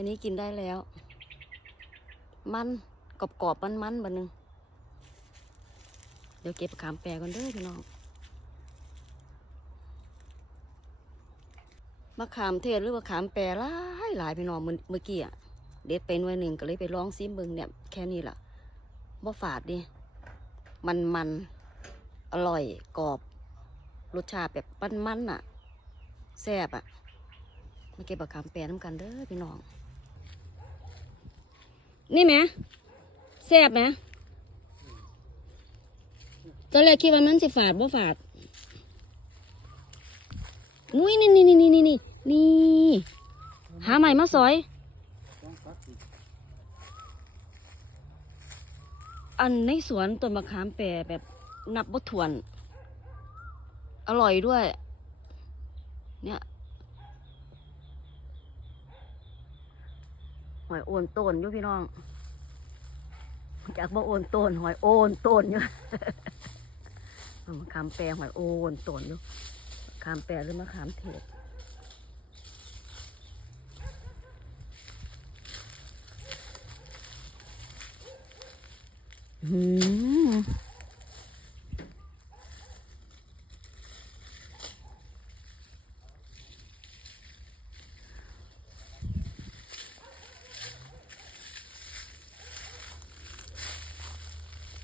อันนี้กินได้แล้ว มันกรอบกรอบมันมันๆบันนึงเดี๋ยวเก็บขามแปรก่อนเด้อพี่น้องมะขามเทศหรือมะขามแปรหลายหลายพี่น้องเมื่อเมื่อกี้อะเด็ดไปหน่วยหนึ่งก็เลยไปลองซิมเบิงเนี่ยแค่นี้ล่ะบ่ฝาดดิมันมันๆอร่อยกรอบ รสชาติแบบมันๆอะแซ่บอะมาเก็บบักขามแปรน้ำกันเด้อพี่น้อง นี่ไหมแซ่บไหมตอนแรกคิดว่ามันสิฝาดบ่ฝาดมุ้ยนี่นี่นี่นี่นี่นี่นี่หาใหม่มาซอย อันในสวนต้นมะขามแปรแบบนับบ่ถ้วน อร่อยด้วย เนี่ย หอยโอนต้นอยู่พี่น้อง จากบ่โอนต้นหอยโอนต้นอยู่เอามะขามแปรหอยโอนต้นอยู่มะขามแปรหรือมะขามเทศหืม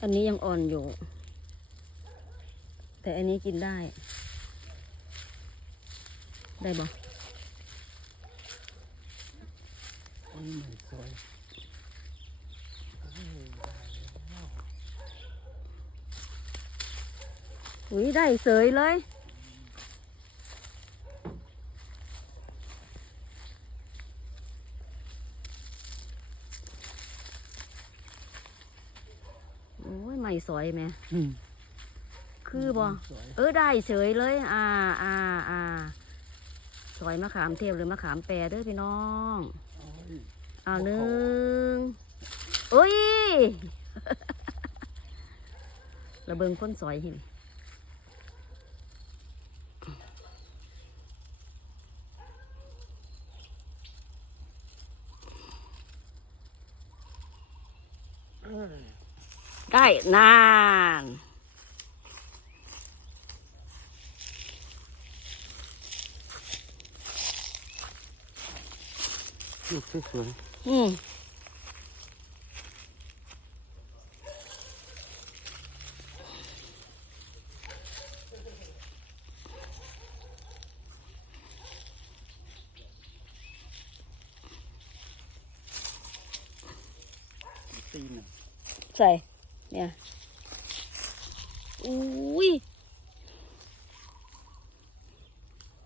อันนี้ยังอ่อนอยู่ แต่อันนี้กินได้ ได้บอันนี้มันสวยอุ้ยได้เสยเลย โอ้ยไม่สวยแหม่อืมคือบ่สวยเออได้เฉยเลย อ่าอ่าอ่าซอยมะขามเทพหรือมะขามแปรเด้อพี่น้องโอ้ยเอาหนึ่งโอ้ยระเบิงคนซอยหินเอ้ย ได้นานลูกสวยอืมๆตีนน่ะใส่ เนี่ยอุ้ย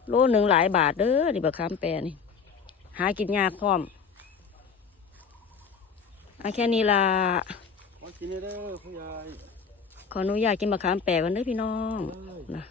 โลหนึ่งหลายบาทเด้อนี่บักคามแปรนี่ หากินยากพร้อมเอาแค่นี้ละขอกินเลยเด้อผู้ใหญ่ขออนุญาตกินบักขามแปรกันเด้อพี่น้องเอ้ยนะ